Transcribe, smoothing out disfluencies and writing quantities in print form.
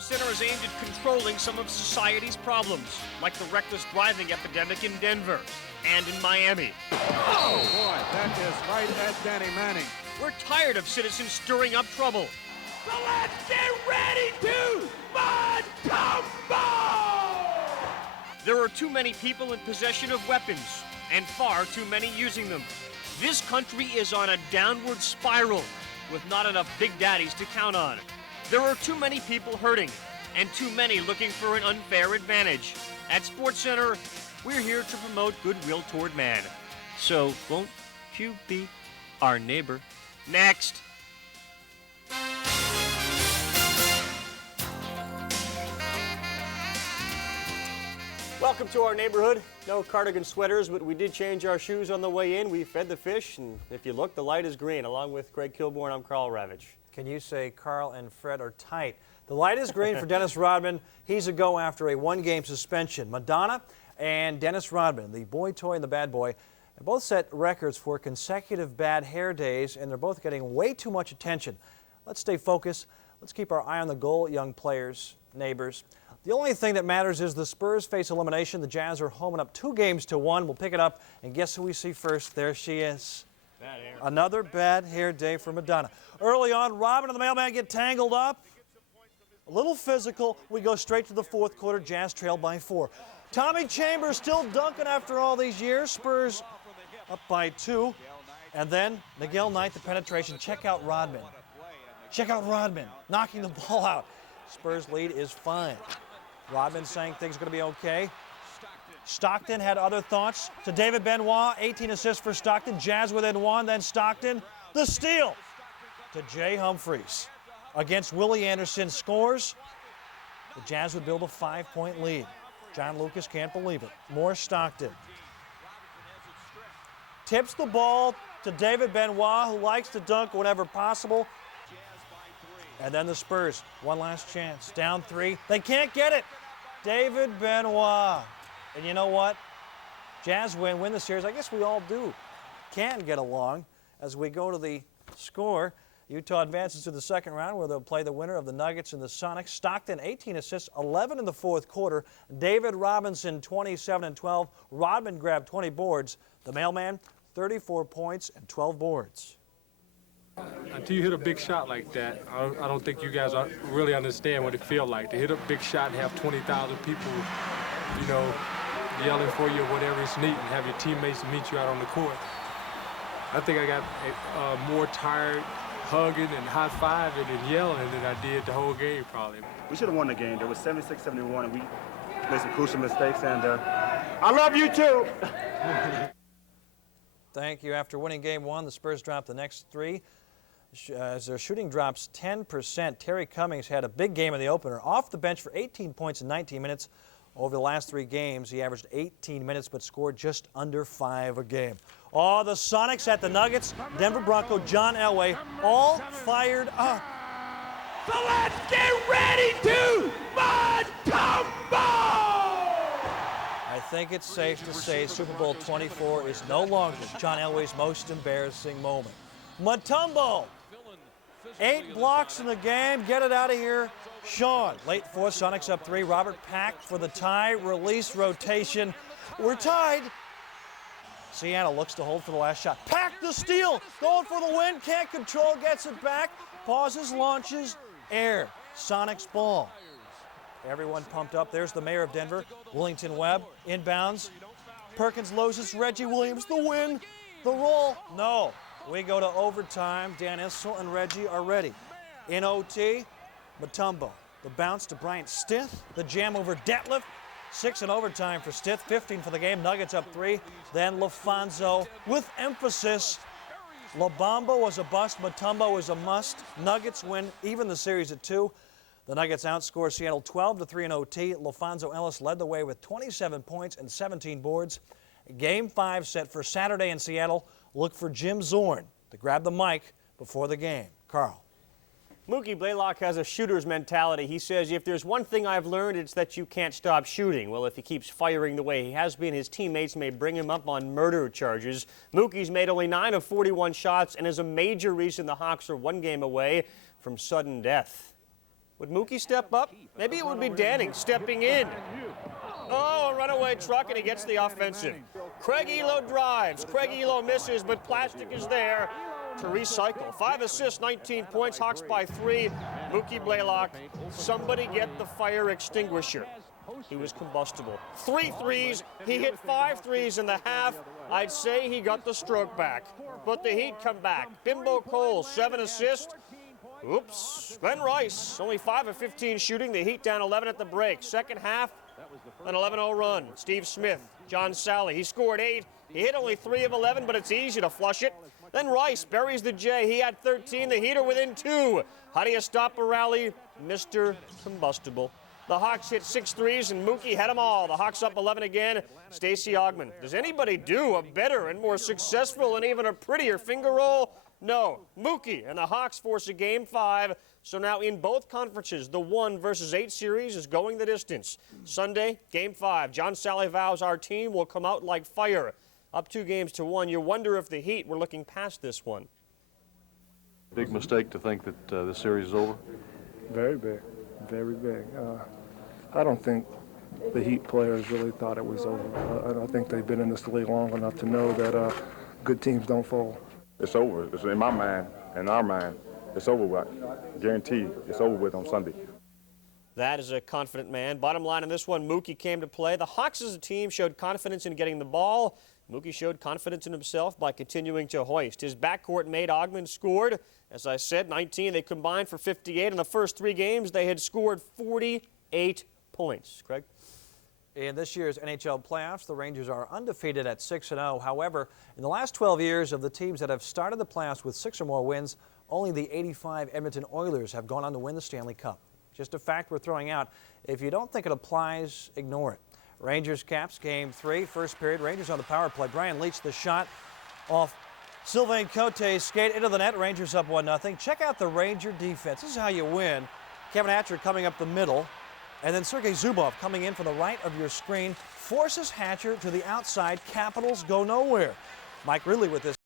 SportsCenter is aimed at controlling some of society's problems, like the reckless driving epidemic in Denver and in Miami. Oh, boy, that is right at Danny Manning. We're tired of citizens stirring up trouble. So let's get ready to Matumbo! There are too many people in possession of weapons, and far too many using them. This country is on a downward spiral, with not enough big daddies to count on. There are too many people hurting, and too many looking for an unfair advantage. At SportsCenter, we're here to promote goodwill toward man. So, won't you be our neighbor? Next! Welcome to our neighborhood. No cardigan sweaters, but we did change our shoes on the way in. We fed the fish, and if you look, the light is green. Along with Greg Kilborn, I'm Carl Ravitch. Can you say Carl and Fred are tight? The light is green for Dennis Rodman. He's a go after a one-game suspension. Madonna and Dennis Rodman, the boy toy and the bad boy, have both set records for consecutive bad hair days, and they're both getting way too much attention. Let's stay focused. Let's keep our eye on the goal, young players, neighbors. The only thing that matters is the Spurs face elimination. The Jazz are homing up 2-1. We'll pick it up, and guess who we see first? There she is. Another bad hair day for Madonna. Early on, Robin and the mailman get tangled up. A little physical. We go straight to the fourth quarter. Jazz trail by 4. Tommy Chambers still dunking after all these years. Spurs up by 2. And then Miguel Knight, the penetration. Check out Rodman. Check out Rodman knocking the ball out. Spurs lead is 5. Rodman saying things are going to be okay. Stockton had other thoughts to David Benoit. 18 assists for Stockton. Jazz within 1. Then Stockton. The steal to Jay Humphries. Against Willie Anderson scores. The Jazz would build a 5-point lead. John Lucas can't believe it. More Stockton. Tips the ball to David Benoit, who likes to dunk whenever possible. And then the Spurs, one last chance. Down 3. They can't get it. David Benoit. And you know what? Jazz win the series. I guess we all do. Can get along. As we go to the score, Utah advances to the second round where they'll play the winner of the Nuggets and the Sonics. Stockton, 18 assists, 11 in the fourth quarter. David Robinson, 27 and 12. Rodman grabbed 20 boards. The mailman, 34 points and 12 boards. Until you hit a big shot like that, I don't think you guys really understand what it feels like to hit a big shot and have 20,000 people, you know, yelling for you or whatever it's neat, and have your teammates meet you out on the court. I think I got more tired hugging and high-fiving and yelling than I did the whole game probably. We should have won the game. There was 76-71, and we made some crucial mistakes, and I love you too. Thank you. After winning game 1, the Spurs dropped the next 3. As their shooting drops 10%, Terry Cummings had a big game in the opener. Off the bench for 18 points in 19 minutes. Over the last 3 games, he averaged 18 minutes but scored just under 5 a game. Oh, the Sonics at the Nuggets. Denver Bronco John Elway all fired up. So let's get ready to Matumbo! I think it's safe to say Super Bowl 24 is no longer John Elway's most embarrassing moment. Matumbo! 8 blocks in the game. Get it out of here. Sean, late fourth, Sonics up 3. Robert Pack for the tie. Release rotation. We're tied. Seattle looks to hold for the last shot. Pack the steal. Going for the win. Can't control. Gets it back. Pauses, launches. Air. Sonics ball. Everyone pumped up. There's the mayor of Denver, Willington Webb. Inbounds. Perkins loses. Reggie Williams, the win. The roll. No. We go to overtime. Dan Issel and Reggie are ready. In OT, Matumbo. The bounce to Bryant Stith. The jam over Detlef. 6 in overtime for Stith. 15 for the game. Nuggets up 3. Then LaFonso with emphasis. LaBamba was a bust. Matumbo is a must. Nuggets win even the series at 2. The Nuggets outscore Seattle 12-3 in OT. LaFonso Ellis led the way with 27 points and 17 boards. Game 5 set for Saturday in Seattle. Look for Jim Zorn to grab the mic before the game. Carl. Mookie Blaylock has a shooter's mentality. He says, if there's one thing I've learned, it's that you can't stop shooting. Well, if he keeps firing the way he has been, his teammates may bring him up on murder charges. Mookie's made only 9 of 41 shots and is a major reason the Hawks are 1 game away from sudden death. Would Mookie step up? Maybe it would be Danning stepping in. Oh, a runaway truck, and he gets the offensive. Craig Elo drives. Craig Elo misses, but plastic is there to recycle. 5 assists, 19 points. Hawks by 3. Mookie Blaylock, somebody get the fire extinguisher. He was combustible. 3 threes. He hit 5 threes in the half. I'd say he got the stroke back. But the Heat come back. Bimbo Cole, 7 assists. Oops. Glenn Rice, only 5 of 15 shooting. The Heat down 11 at the break. Second half, an 11-0 run. Steve Smith, John Sally, he scored 8. He hit only 3 of 11, but it's easy to flush it. Then Rice buries the J. He had 13. The Heat are within 2. How do you stop a rally? Mr. Combustible. The Hawks hit 6 threes, and Mookie had them all. The Hawks up 11 again. Stacey Augmon. Does anybody do a better and more successful and even a prettier finger roll? No. Mookie and the Hawks force a Game 5. So now in both conferences, the 1 versus 8 series is going the distance. Sunday, Game 5. John Sally vows our team will come out like fire. Up 2-1. You wonder if the Heat were looking past this one. Big mistake to think that this series is over? Very big, very big. I don't think the Heat players really thought it was over. I think they've been in this league long enough to know that good teams don't fold. It's over. It's in my mind, in our mind. It's over with. Guaranteed, it's over with on Sunday. That is a confident man. Bottom line on this one, Mookie came to play. The Hawks as a team showed confidence in getting the ball. Mookie showed confidence in himself by continuing to hoist. His backcourt mate Augmon scored. As I said, 19. They combined for 58. In the first 3 games, they had scored 48 points. Craig? In this year's NHL playoffs, the Rangers are undefeated at 6-0. However, in the last 12 years of the teams that have started the playoffs with 6 or more wins, only the '85 Edmonton Oilers have gone on to win the Stanley Cup. Just a fact we're throwing out. If you don't think it applies, ignore it. Rangers Caps Game 3, first period. Rangers on the power play. Brian Leetch the shot off Sylvain Cote's skate into the net. Rangers up 1-0. Check out the Ranger defense. This is how you win. Kevin Hatcher coming up the middle. And then Sergei Zubov coming in from the right of your screen forces Hatcher to the outside. Capitals go nowhere. Mike Ridley with this.